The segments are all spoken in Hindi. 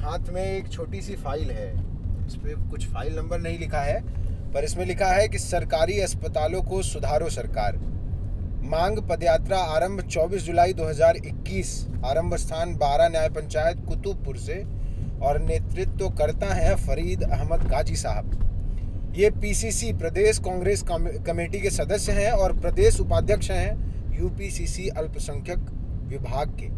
हाथ में एक छोटी सी फाइल है। इस पे कुछ फाइल नंबर नहीं लिखा है, पर इसमें लिखा है कि सरकारी अस्पतालों को सुधारो सरकार। मांग पदयात्रा आरंभ 24 जुलाई 2021। आरंभ स्थान 12 न्याय पंचायत कुतुबपुर से और नेतृत्व करता है फरीद अहमद गाजी साहब। ये पीसीसी प्रदेश कांग्रेस कमेटी के सदस्य हैं और प्रदेश उपाध्यक्ष हैं यूपीसीसी अल्पसंख्यक विभाग के।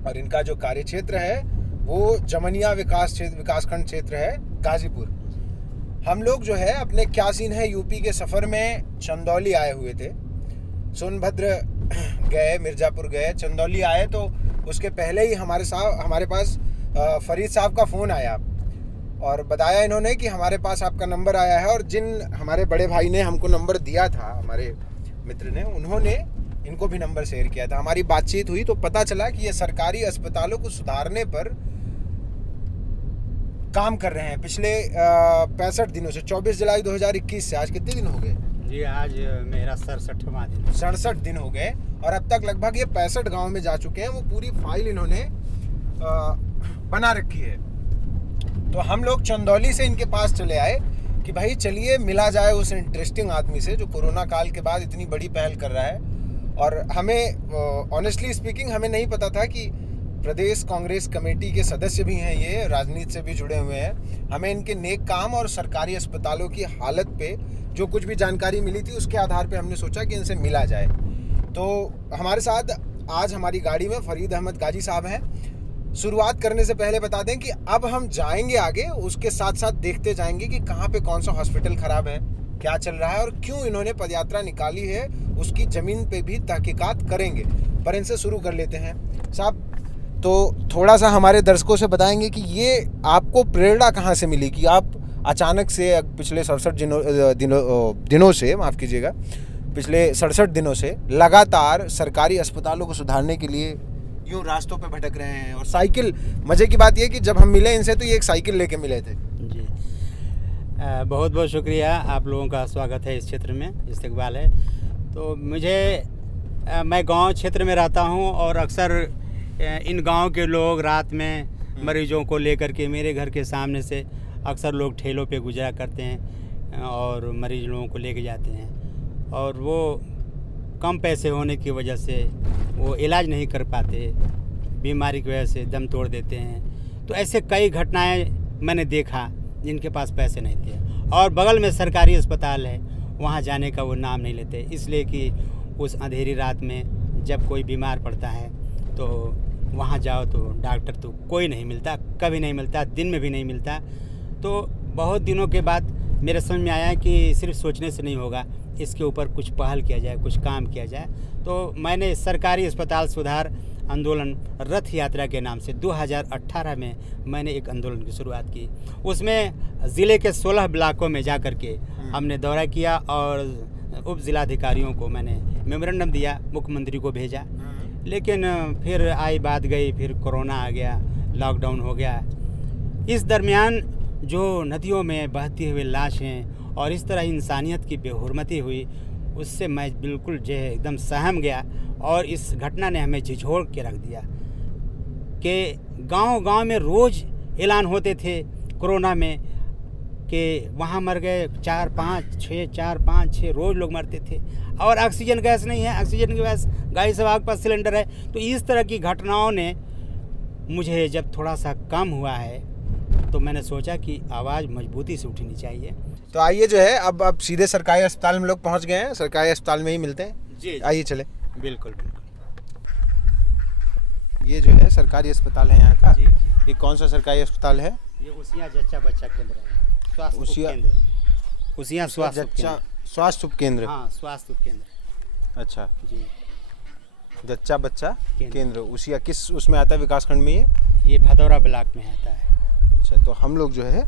और इनका जो कार्य क्षेत्र है वो जमनिया विकासखंड क्षेत्र है गाजीपुर। हम लोग जो है अपने क्या सीन है यूपी के सफ़र में चंदौली आए हुए थे। सोनभद्र गए, मिर्ज़ापुर गए, चंदौली आए तो उसके पहले ही हमारे पास फरीद साहब का फ़ोन आया और बताया इन्होंने कि हमारे पास आपका नंबर आया है। और जिन हमारे बड़े भाई ने हमको नंबर दिया था, हमारे मित्र ने, उन्होंने इनको भी नंबर शेयर किया था। हमारी बातचीत हुई तो पता चला कि ये सरकारी अस्पतालों को सुधारने पर काम कर रहे हैं पिछले 65 दिनों से। 24 जुलाई 2021 से आज कितने दिन हो गए जी? आज मेरा 67वां दिन। 67 दिन हो गए और अब तक लगभग ये 65 गांव में जा चुके हैं। वो पूरी फाइल इन्होंने बना रखी है। तो हम लोग चंदौली से इनके पास चले आए कि भाई चलिए मिला जाए उस इंटरेस्टिंग आदमी से जो कोरोना काल के बाद इतनी बड़ी पहल कर रहा है। और हमें ऑनेस्टली स्पीकिंग हमें नहीं पता था कि प्रदेश कांग्रेस कमेटी के सदस्य भी हैं, ये राजनीति से भी जुड़े हुए हैं। हमें इनके नेक काम और सरकारी अस्पतालों की हालत पे जो कुछ भी जानकारी मिली थी उसके आधार पे हमने सोचा कि इनसे मिला जाए। तो हमारे साथ आज हमारी गाड़ी में फरीद अहमद गाजी साहब हैं। शुरुआत करने से पहले बता दें कि अब हम जाएंगे आगे, उसके साथ साथ देखते जाएंगे कि कहाँ पे कौन सा हॉस्पिटल ख़राब है, क्या चल रहा है और क्यों इन्होंने पदयात्रा निकाली है, उसकी ज़मीन पे भी तहकीकात करेंगे। पर इनसे शुरू कर लेते हैं साहब। तो थोड़ा सा हमारे दर्शकों से बताएंगे कि ये आपको प्रेरणा कहाँ से मिली कि आप अचानक से पिछले 67 दिनों से, माफ़ कीजिएगा, पिछले 67 दिनों से लगातार सरकारी अस्पतालों को सुधारने के लिए यूँ रास्तों पे भटक रहे हैं। और साइकिल, मज़े की बात ये कि जब हम मिले इनसे तो ये एक साइकिल लेके मिले थे। जी, बहुत बहुत शुक्रिया, आप लोगों का स्वागत है इस क्षेत्र में, इस्तकबाल है। तो मैं गांव क्षेत्र में रहता हूं और अक्सर इन गांव के लोग रात में मरीजों को लेकर के मेरे घर के सामने से अक्सर लोग ठेलों पे गुजरा करते हैं और मरीज लोगों को लेके जाते हैं। और वो कम पैसे होने की वजह से वो इलाज नहीं कर पाते, बीमारी की वजह से दम तोड़ देते हैं। तो ऐसे कई घटनाएं मैंने देखा जिनके पास पैसे नहीं थे और बगल में सरकारी अस्पताल है, वहाँ जाने का वो नाम नहीं लेते, इसलिए कि उस अंधेरी रात में जब कोई बीमार पड़ता है तो वहाँ जाओ तो डॉक्टर तो कोई नहीं मिलता, कभी नहीं मिलता, दिन में भी नहीं मिलता। तो बहुत दिनों के बाद मेरे समझ में आया कि सिर्फ सोचने से नहीं होगा, इसके ऊपर कुछ पहल किया जाए, कुछ काम किया जाए। तो मैंने सरकारी अस्पताल सुधार आंदोलन रथ यात्रा के नाम से 2018 में मैंने एक आंदोलन की शुरुआत की। उसमें ज़िले के 16 ब्लॉकों में जा कर के हमने दौरा किया और उप ज़िलाधिकारियों को मैंने मेमोरेंडम दिया, मुख्यमंत्री को भेजा। लेकिन फिर आई बात गई, फिर कोरोना आ गया, लॉकडाउन हो गया। इस दरमियान जो नदियों में बहती हुई लाशें और इस तरह इंसानियत की बेहुरमती हुई, उससे मैं बिल्कुल जो है एकदम सहम गया। और इस घटना ने हमें झिझोड़ के रख दिया कि गांव-गांव में रोज़ ऐलान होते थे कोरोना में कि वहाँ मर गए 4-5-6 रोज़ लोग मरते थे। और ऑक्सीजन गैस नहीं है, ऑक्सीजन की गैस गाड़ी से आपके पास सिलेंडर है। तो इस तरह की घटनाओं ने मुझे जब थोड़ा सा कम हुआ है तो मैंने सोचा कि आवाज़ मजबूती से उठनी चाहिए। तो आइए जो है अब सीधे सरकारी अस्पताल में लोग पहुंच गए हैं, सरकारी अस्पताल में ही मिलते हैं। जी, आइए चले। बिल्कुल बिल्कुल। ये जो है सरकारी अस्पताल है यहाँ का। जी जी। ये कौन सा सरकारी अस्पताल है? ये उसिया जच्चा बच्चा केंद्र है, स्वास्थ्य उसिया केंद्र, उसिया स्वास्थ्य जच्चा स्वास्थ्य उपकेंद्र। हाँ, स्वास्थ्य केंद्र। अच्छा, जी, जच्चा बच्चा केंद्र उसिया किस उसमें आता है विकासखंड में? ये भदौरा ब्लॉक में आता है। अच्छा, तो हम लोग जो है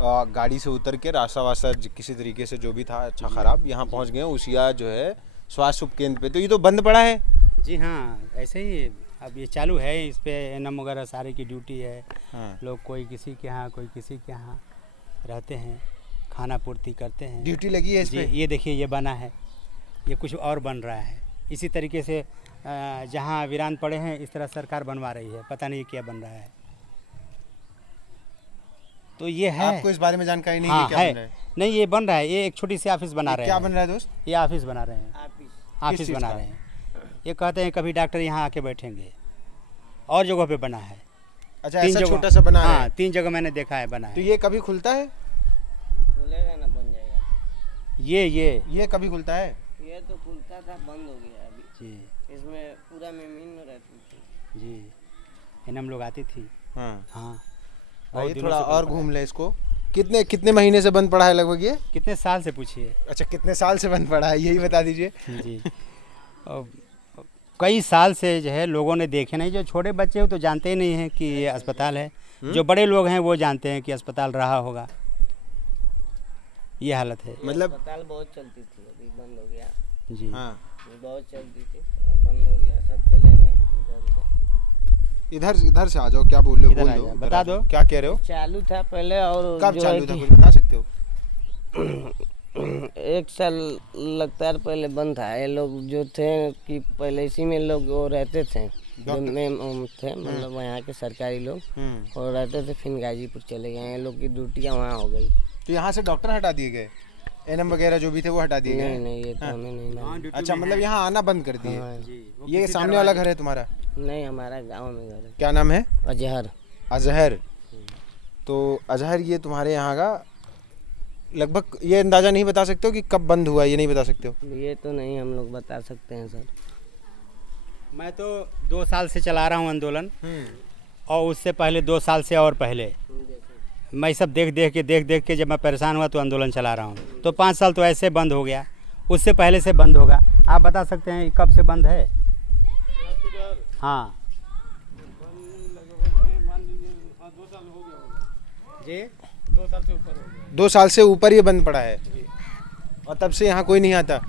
गाड़ी से उतर के रास्ता वास्ता किसी तरीके से जो भी था अच्छा ख़राब, यहाँ पहुँच गए उसिया जो है स्वास्थ्य उपकेंद्र पे। तो ये तो बंद पड़ा है? जी हाँ, ऐसे ही अब ये चालू है, इस पे एनएम वगैरह सारे की ड्यूटी है। हाँ। लोग कोई किसी के यहाँ कोई किसी के यहाँ रहते हैं, खाना पूर्ति करते हैं। ड्यूटी लगी है इस पे? ये देखिए, ये बना है, ये कुछ और बन रहा है। इसी तरीके से जहाँ वीरान पड़े हैं इस तरह सरकार बनवा रही है, पता नहीं क्या बन रहा है। तो ये है। आपको इस बारे में जानकारी नहीं हाँ कि क्या है। बन रहा है? नहीं, ये बन रहा है, ये एक छोटी सी ऑफिस बना रहे क्या हैं। बन रहा है दोस्त? ये ऑफिस बना रहे हैं, ऑफिस चीज़ बना का? रहे हैं। ये कहते हैं कभी डॉक्टर यहाँ आके बैठेंगे। और जगह पे बना है, अच्छा, 3 ऐसा जगह। छोटा सा बना हाँ, है। 3 जगह मैंने देखा है बना तो है। ये कभी खुलता है? खुलेगा ना, बन जाएगा तो। ये कभी खुलता है? ये तो खुलता था, बंद हो गया अभी। जी इसमें पूरा मेमन रहती थी। जी, इन हम लोग आती थी। हाँ। हाँ, आइए दिनों थोड़ा से बंद और पड़ा घूम ले इसको। कितने कितने महीने से बंद पड़ा है लगभग ये? है। कितने साल से पूछिए। अच्छा, कितने साल से बंद पड़ा है यही बता दीजिए। जी और कई साल से जो है लोगों ने देखे नहीं। जो छोटे बच्चे हो तो जानते ही नहीं हैं कि ये अस्पताल है। जो बड़े लोग हैं वो जानते हैं कि अस्पताल रहा होगा। ये हालत है। मतलब अस्पताल बहुत चलती थी, अभी बंद हो गया। जी हाँ, बहुत चलती थी, बंद हो गया, सब चले गए इधर उधर। इधर से आ जाओ। क्या बोल रहे हो? इधर बोल आ दो, जाओ, इधर बता आ जाओ। दो। क्या कह रहे हो? चालू था पहले, और कब जो चालू है था कि कुछ बता सकते हो? 1 साल लगातार पहले बंद था। ये लोग जो थे कि पहले इसी में लोग वो रहते थे, जो मैम थे, मतलब यहाँ के सरकारी लोग और रहते थे। फिर गाजीपुर चले गए, ये लोग की ड्यूटियाँ वहाँ हो गई। तो यहाँ से डॉक्टर हटा दिए गए, एनएम वगैरह जो भी थे वो हटा दिए नहीं गए? नहीं, ये तो हमें नहीं मालूम। अच्छा, मतलब यहाँ आना बंद कर दिए। हाँ। ये सामने वाला घर है तुम्हारा? नहीं, हमारा गांव में घर है, क्या नाम है? अजहर। अजहर। तो अजहर, ये तुम्हारे यहाँ का लगभग ये अंदाज़ा नहीं बता सकते हो कि कब बंद हुआ? ये नहीं बता सकते हो? ये तो नहीं हम लोग बता सकते हैं सर। मैं तो 2 साल से चला रहा हूँ आंदोलन, और उससे पहले 2 साल से और पहले मैं सब देख के जब मैं परेशान हुआ तो आंदोलन चला रहा हूँ। तो 5 साल तो ऐसे बंद हो गया, उससे पहले से बंद होगा। आप बता सकते हैं कब से बंद है? हाँ जी, 2 साल से ऊपर हो गया। 2 साल से ऊपर ये बंद पड़ा है, और तब से यहाँ कोई नहीं आता?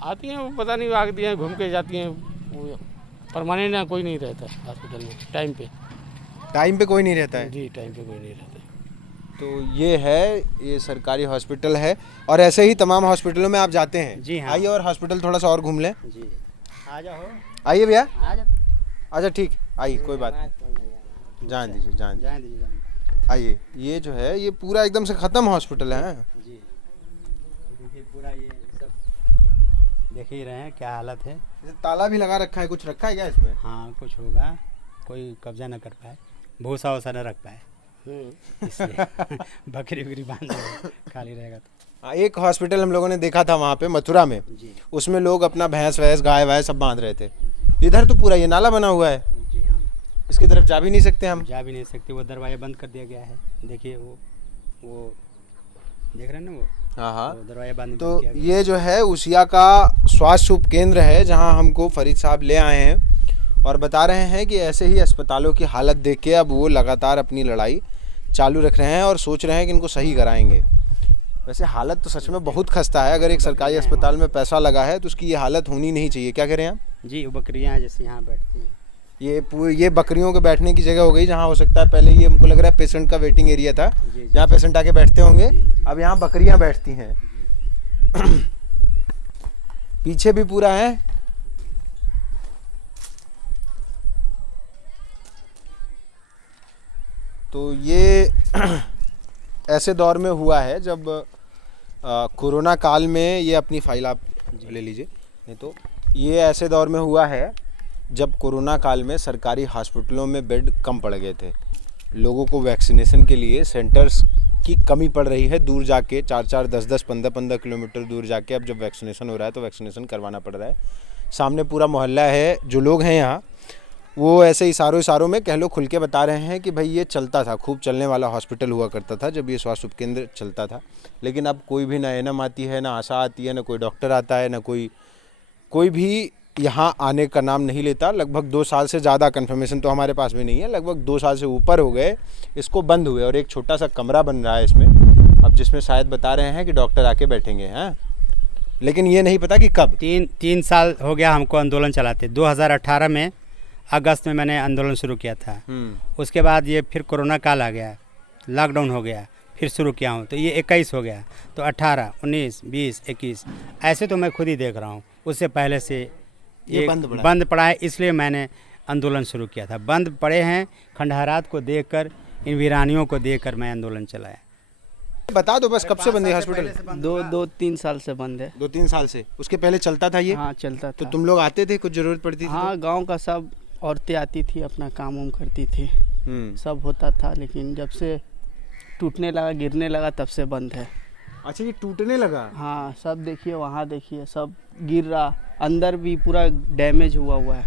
आती हैं वो, पता नहीं आती हैं, घूम के जाती हैं। वो परमानेंट ना कोई नहीं रहता हॉस्पिटल में टाइम पे। टाइम पे कोई नहीं रहता है? जी, टाइम पे कोई नहीं रहता। तो ये है, ये सरकारी हॉस्पिटल है, और ऐसे ही तमाम हॉस्पिटलों में आप जाते हैं? जी हाँ। आइए और हॉस्पिटल थोड़ा सा और घूम लें। जी, आ जाओ, आइए भैया। आ जाओ, अच्छा ठीक, आइए, कोई बात नहीं, जान दीजिए, जान दीजिए। जाने दीजिए। आइए, ये जो है ये पूरा एकदम से ख़त्म हॉस्पिटल है। जी, देखिए पूरा ये सब देख ही रहे हैं क्या हालत है। ताला भी लगा रखा है, कुछ रखा है क्या इसमें? हाँ, कुछ होगा, कोई कब्जा ना कर पाए, भूसा वूसा न रख पाए, इसलिए बकरी वकरी बांध दो, खाली रहेगा तो। हाँ, एक हॉस्पिटल हम लोगों ने देखा था वहाँ पे मथुरा में, जी उसमें लोग अपना भैंस वैंस गाय वाय सब बांध रहे थे। इधर तो पूरा ये नाला बना हुआ है, जी, हाँ, इसकी तरफ जा भी नहीं सकते हम। जा भी नहीं सकते, वो दरवाजा बंद कर दिया गया है। देखिए वो देख रहे हैं ना, वो हाँ हाँ। वो दरवाजा बंद तो किया गया। ये जो है उसिया का स्वास्थ्य उपकेंद्र है, जहाँ हमको फरीद साहब ले आए हैं और बता रहे हैं कि ऐसे ही अस्पतालों की हालत देख के अब वो लगातार अपनी लड़ाई चालू रख रहे हैं और सोच रहे हैं कि इनको सही कराएंगे। वैसे हालत तो सच में बहुत खस्ता है। अगर एक सरकारी अस्पताल में पैसा लगा है तो उसकी ये हालत होनी नहीं चाहिए। क्या कह रहे हैं आप? जी, वो बकरियाँ जैसे यहाँ बैठती हैं। ये बकरियों के बैठने की जगह हो गई, जहाँ हो सकता है पहले ये हमको लग रहा है पेशेंट का वेटिंग एरिया था, जी। जहाँ पेशेंट आके बैठते होंगे। जी, जी। अब यहाँ बकरियाँ बैठती हैं। पीछे भी पूरा है। तो ये ऐसे दौर में हुआ है जब कोरोना काल में, ये अपनी फाइल आप ले लीजिए, नहीं तो ये ऐसे दौर में हुआ है जब कोरोना काल में सरकारी हॉस्पिटलों में बेड कम पड़ गए थे। लोगों को वैक्सीनेशन के लिए सेंटर्स की कमी पड़ रही है। दूर जाके 4-4, 10-10, 15-15 किलोमीटर दूर जाके अब जब वैक्सीनेशन हो रहा है तो वैक्सीनेशन करवाना पड़ रहा है। सामने पूरा मोहल्ला है, जो लोग हैं यहाँ वो ऐसे इशारों में कह लो खुल के बता रहे हैं कि भाई ये चलता था, खूब चलने वाला हॉस्पिटल हुआ करता था जब ये स्वास्थ्य उपकेंद्र चलता था। लेकिन अब कोई भी ना एनएम आती है, ना आशा आती है, ना कोई डॉक्टर आता है, ना कोई भी यहाँ आने का नाम नहीं लेता। लगभग 2 साल से ज़्यादा, कंफर्मेशन तो हमारे पास भी नहीं है, लगभग 2 साल से ऊपर हो गए इसको बंद हुए। और एक छोटा सा कमरा बन रहा है इसमें अब, जिसमें शायद बता रहे हैं कि डॉक्टर आके बैठेंगे। हैं, लेकिन ये नहीं पता कि कब। 3 साल हो गया हमको आंदोलन चलाते। 2018 में अगस्त में मैंने आंदोलन शुरू किया था। उसके बाद ये फिर कोरोना काल आ गया, लॉकडाउन हो गया, फिर शुरू किया हूँ तो ये 21 हो गया। तो 18, 19, 20, 21 ऐसे तो मैं खुद ही देख रहा हूँ। उससे पहले से ये बंद पड़ा है, इसलिए मैंने आंदोलन शुरू किया था। बंद पड़े हैं, खंडहरात को देखकर इन वीरानियों को देखकर मैं आंदोलन चलाया। बता दो बस, कब से बंद है हॉस्पिटल? दो तीन साल से बंद है। 2-3 साल से। उसके पहले चलता था ये? हाँ चलता तो था। तुम लोग आते थे, कुछ जरूरत पड़ती थी? हाँ गांव का सब औरतें आती थी, अपना काम वाम करती थी, हम्म। सब होता था। लेकिन जब से टूटने लगा, गिरने लगा, तब से बंद है। अच्छा, ये टूटने लगा? हाँ सब देखिए, वहाँ देखिए सब गिर रहा, अंदर भी पूरा डैमेज हुआ है,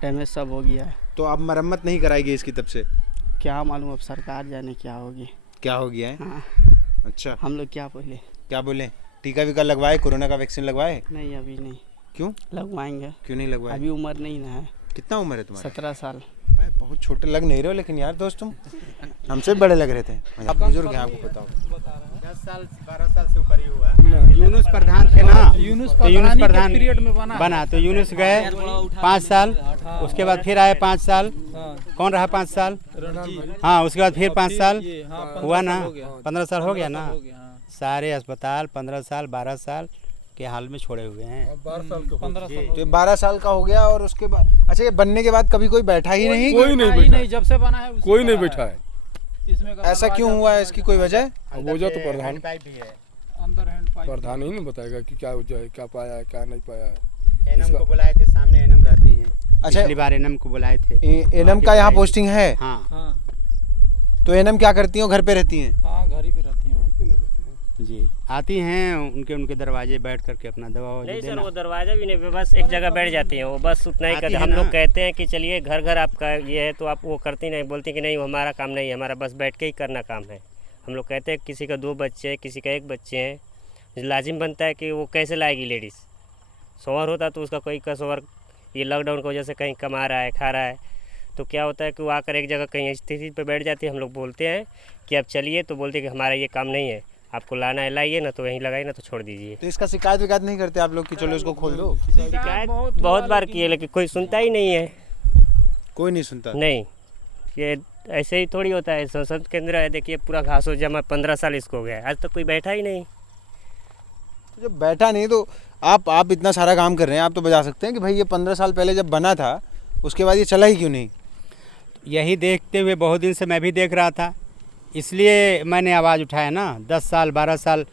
डैमेज सब हो गया है। तो अब मरम्मत नहीं कराएगी इसकी तब से? क्या मालूम, अब सरकार जाने क्या होगी। क्या हो गया है? हाँ अच्छा, हम लोग क्या बोले। क्या बोले? टीका वीका लगवाए? कोरोना का वैक्सीन लगवाए? नहीं अभी नहीं। क्यों? लगवाएंगे। क्यों नहीं लगवाए? अभी उम्र नहीं ना है। कितना उम्र है तुम्हारा? 17 साल। भाई बहुत छोटे लग नहीं रहे हो, लेकिन यार दोस्त तुम हमसे भी बड़े लग रहे थे। आप बुजुर्ग हैं, आपको बताओ। 10 साल 12 साल से ऊपर ही हुआ। यूनुस प्रधान थे ना, तो यूनुस प्रधान पीरियड में बना तो यूनुस गए 5 साल, उसके बाद फिर आए 5 साल। कौन रहा 5 साल? हाँ, उसके बाद फिर 5 साल हुआ ना, 15 साल हो गया ना। सारे अस्पताल 15 साल 12 साल के हाल में छोड़े हुए हैं। 12 साल का हो गया। और उसके बाद अच्छा, ये बनने के बाद कभी कोई बैठा ही नहीं? कोई नहीं बैठा है। जब से बना है कोई नहीं बैठा है। इसमें का ऐसा क्यों हुआ है? इसकी कोई वजह? वजह तो प्रधान अंदर हैंड पाइप प्रधान ही नहीं बताएगा कि क्या वजह है, क्या पाया है, क्या नहीं पाया है। एनम को बुलाए थे, सामने एनम रहती है। अच्छा, पिछली बार एनम को बुलाए थे। एनम का यहाँ पोस्टिंग है? हाँ हाँ तो एनम क्या करती हैं? घर पे रहती हैं? हाँ घर ही पे रहती हैं। जी, आती हैं उनके दरवाजे बैठ करके अपना दवा नहीं सर, वो दरवाजा भी नहीं, बस एक जगह बैठ जाती हैं वो, बस उतना ही आती करते। है हम ना। लोग कहते हैं कि चलिए घर घर आपका ये है, तो आप वो करती नहीं, बोलती कि नहीं वो हमारा काम नहीं है, हमारा बस बैठ के ही करना काम है। हम लोग कहते हैं किसी का 2 बच्चे हैं, किसी का 1 बच्चे हैं, लाजिम बनता है कि वो कैसे लाएगी लेडीज़। शोहर होता तो उसका कोई का शोहर ये लॉकडाउन की वजह से कहीं कमा रहा है, खा रहा है, तो क्या होता है कि वो आकर एक जगह कहीं स्थिति पर बैठ जाती है। हम लोग बोलते हैं कि अब चलिए, तो बोलते हैं कि हमारा ये काम नहीं है, आपको लाना है लाइए ना, तो वहीं लगाइए ना, तो छोड़ दीजिए। तो इसका शिकायत विकायत नहीं करते आप लोग कि चलो इसको खोल दो? शिकायत बहुत बार की है, लेकिन कोई सुनता ही नहीं है। कोई नहीं सुनता? नहीं, ये ऐसे ही थोड़ी होता है। संसद केंद्र है, देखिए पूरा घास हो जमा, 15 साल इसको हो गया है, आज तक कोई बैठा ही नहीं। जब बैठा नहीं तो आप इतना सारा काम कर रहे हैं, आप तो बता सकते हैं कि भाई ये 15 साल पहले जब बना था, उसके बाद ये चला ही क्यों नहीं? यही देखते हुए बहुत दिन से मैं भी देख रहा था, इसलिए मैंने आवाज़ उठाया ना। 10 साल 12 साल,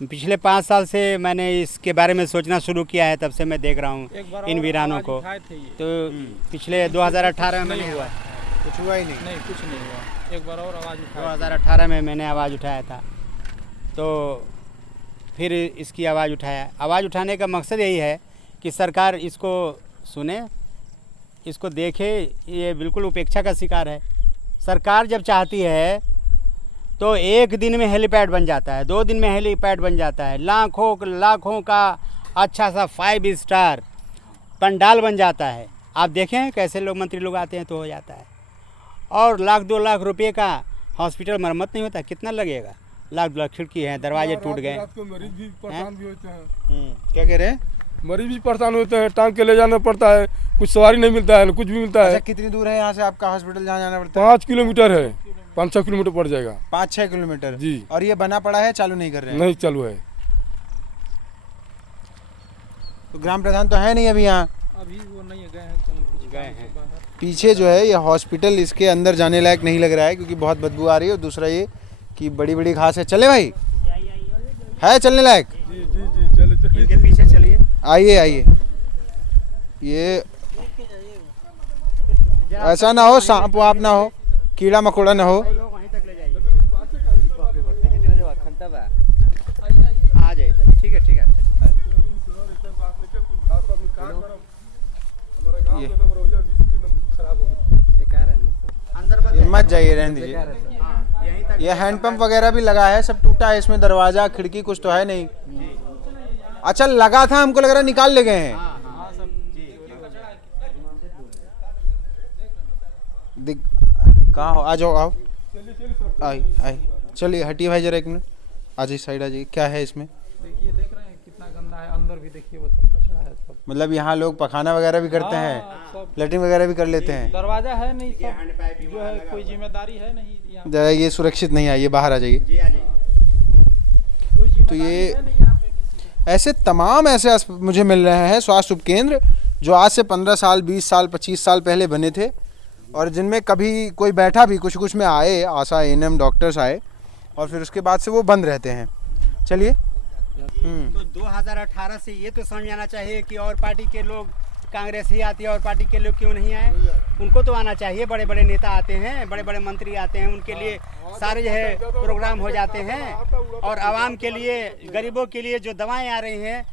पिछले 5 साल से मैंने इसके बारे में सोचना शुरू किया है, तब से मैं देख रहा हूँ इन वीरानों को। तो पिछले 2018 में नहीं हुआ, कुछ हुआ ही नहीं? नहीं कुछ नहीं हुआ। एक बार और आवाज़ उठाई। 2018 में मैंने आवाज़ उठाया था, तो फिर इसकी आवाज़ उठाया। आवाज़ उठाने का मकसद यही है कि सरकार इसको सुने, इसको देखे। ये बिल्कुल उपेक्षा का शिकार है। सरकार जब चाहती है तो 1 दिन में हेलीपैड बन जाता है, 2 दिन में हेलीपैड बन जाता है, लाखों का अच्छा सा 5 स्टार पंडाल बन जाता है। आप देखें कैसे लोग मंत्री लोग आते हैं तो हो जाता है। और 1-2 लाख रुपए का हॉस्पिटल मरम्मत नहीं होता, कितना लगेगा? 1-2 लाख खिड़की हैं, दरवाजे टूट गए। रात को मरीज भी परेशान भी होते हैं। क्या कह रहे हैं? मरीज भी परेशान होते हैं, टांग के ले जाना पड़ता है, कुछ सवारी नहीं मिलता है, कुछ भी मिलता है। अच्छा, कितनी दूर है यहाँ से आपका हॉस्पिटल जहाँ जाना पड़ता है? 5 किलोमीटर है, 5-6 किलोमीटर पड़ जाएगा। 5-6 किलोमीटर? जी। और ये बना पड़ा है, चालू नहीं कर रहे हैं? नहीं चालू है। तो ग्राम प्रधान तो है नहीं अभी यहाँ? अभी वो नहीं गए हैं, कुछ गए हैं बाहर। पीछे जो है ये हॉस्पिटल, इसके अंदर जाने लायक नहीं लग रहा है, क्योंकि बहुत बदबू आ रही है। और दूसरा ये कि बड़ी बड़ी घास है। चले भाई, है चलने लायक? जी जी जी, चले इनके पीछे चलिए। आइए आइए। ये ऐसा ना हो सांप वाप ना हो, कीड़ा मकोड़ा ना हो। आ जाइए, ठीक है ठीक है। ये मत जाइए, रहने दीजिए। ये हैंडपंप वगैरह भी लगा है, सब टूटा है इसमें, दरवाजा खिड़की कुछ तो है नहीं। अच्छा, लगा था, हमको लग रहा है निकाल ले गए हैं। कहाँ हो? आ जाओ, आओ, आई आई, चलिए हटिए भाई जरा 1 मिनट, आ जाइए साइड आ जाइए। क्या है इसमें? देखिए, देख रहे हैं कितना गंदा है, अंदर भी देखिए वो सब कचरा है सब। मतलब यहाँ लोग पखाना वगैरह भी करते हैं, सब लेटरिन वगैरह भी कर लेते हैं। दरवाजा है नहीं, सब जो है कोई जिम्मेदारी है नहीं यहाँ। जरा ये सुरक्षित नहीं है, ये बाहर आ जाइए। कोई तो ये है नहीं यहाँ पे किसी का। ऐसे तमाम ऐसे मुझे मिल रहे हैं स्वास्थ्य उपकेंद्र जो आज से 15 साल 20 साल 25 साल पहले बने थे, और जिनमें कभी कोई बैठा भी, कुछ कुछ में आए आशा एएनएम डॉक्टर्स आए और फिर उसके बाद से वो बंद रहते हैं। चलिए। तो 2018 से ये तो समझ आना चाहिए कि और पार्टी के लोग, कांग्रेस ही आती है और पार्टी के लोग क्यों नहीं आए? उनको तो आना चाहिए। बड़े बड़े नेता आते हैं, बड़े बड़े मंत्री आते हैं, उनके लिए सारे जो है प्रोग्राम हो जाते हैं। और आवाम के लिए, गरीबों के लिए जो दवाएं आ रही हैं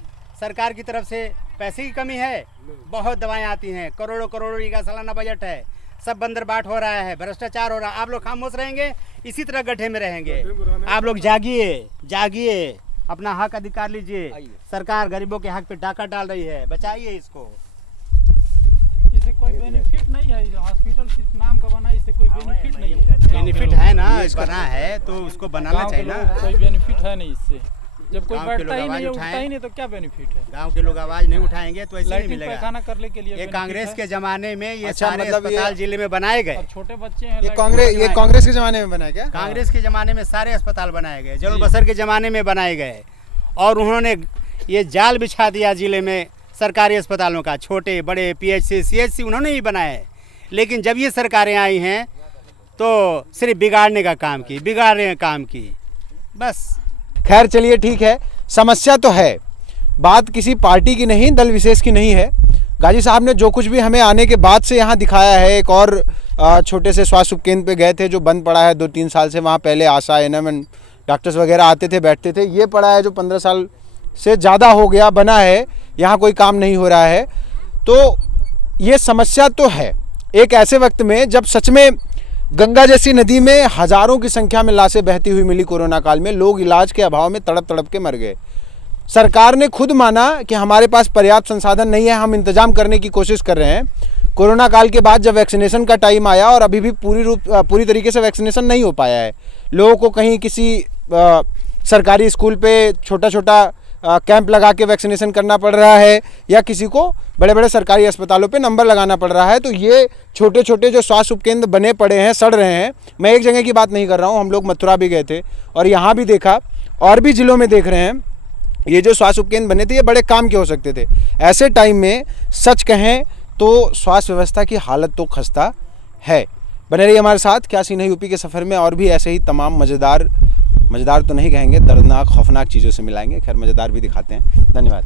सरकार की तरफ से, पैसे की कमी है, बहुत दवाएं आती हैं, करोड़ों करोड़ों का सालाना बजट है, सब बंदरबाट हो रहा है, भ्रष्टाचार हो रहा है। आप लोग खामोश रहेंगे, इसी तरह गड्ढे में रहेंगे। आप लोग जागिए, जागिए, अपना हक अधिकार लीजिए। सरकार गरीबों के हक पे डाका डाल रही है, बचाइए इसको। इससे कोई बेनिफिट नहीं है, हॉस्पिटल सिर्फ नाम का बना, इससे कोई बेनिफिट नहीं है। बेनिफिट है ना, बना है तो उसको बनाना चाहिए ना। कोई बेनिफिट है नहीं इससे, जब कोई गाँव के बैठता लोग ही नहीं है, आवाज उठता ही नहीं, तो क्या बेनिफिट है? गांव के लोग आवाज नहीं उठाएंगे तो ऐसे नहीं लैट्रिन मिलेगा। पैखाना करने के लिए ये benefit कांग्रेस है। के जमाने में ये अच्छा, सारे मतलब ये- अस्पताल जिले में बनाए गए। और छोटे बच्चे हैं, ये लैट्रिन कांग्रेस के ज़माने में बना है क्या? कांग्रेस के ज़माने में सारे अस्पताल बनाए गए, जरूर बसर के ज़माने में बनाए गए। और उन्होंने ये जाल बिछा दिया जिले में सरकारी अस्पतालों का, छोटे बड़े पीएचसी सीएचसी उन्होंने ही बनाए। लेकिन जब ये सरकारें आई हैं तो सिर्फ बिगाड़ने का काम की, बिगाड़ने का काम की, बस। खैर चलिए, ठीक है। समस्या तो है, बात किसी पार्टी की नहीं, दल विशेष की नहीं है। गाजी साहब ने जो कुछ भी हमें आने के बाद से यहाँ दिखाया है, एक और छोटे से स्वास्थ्य उपकेंद्र पे गए थे जो बंद पड़ा है 2-3 साल से। वहाँ पहले आशा एएनएम डॉक्टर्स वगैरह आते थे, बैठते थे। ये पड़ा है जो 15 साल से ज़्यादा हो गया बना है, यहाँ कोई काम नहीं हो रहा है। तो ये समस्या तो है एक ऐसे वक्त में जब सच में गंगा जैसी नदी में हज़ारों की संख्या में लाशें बहती हुई मिली। कोरोना काल में लोग इलाज के अभाव में तड़प तड़प के मर गए। सरकार ने खुद माना कि हमारे पास पर्याप्त संसाधन नहीं है, हम इंतजाम करने की कोशिश कर रहे हैं। कोरोना काल के बाद जब वैक्सीनेशन का टाइम आया और अभी भी पूरी तरीके से वैक्सीनेशन नहीं हो पाया है, लोगों को कहीं किसी सरकारी स्कूल पे छोटा छोटा कैंप लगा के वैक्सीनेशन करना पड़ रहा है, या किसी को बड़े बड़े सरकारी अस्पतालों पे नंबर लगाना पड़ रहा है। तो ये छोटे छोटे जो स्वास्थ्य उपकेंद्र बने पड़े हैं, सड़ रहे हैं। मैं एक जगह की बात नहीं कर रहा हूँ, हम लोग मथुरा भी गए थे और यहाँ भी देखा, और भी ज़िलों में देख रहे हैं। ये जो स्वास्थ्य उपकेंद्र बने थे ये बड़े काम के हो सकते थे। ऐसे टाइम में सच कहें तो स्वास्थ्य व्यवस्था की हालत तो खस्ता है। बने रहिए हमारे साथ। क्या सीन है यूपी के सफ़र में, और भी ऐसे ही तमाम मज़ेदार तो नहीं कहेंगे, दर्दनाक खौफनाक चीज़ों से मिलाएंगे। खैर मज़ेदार भी दिखाते हैं। धन्यवाद।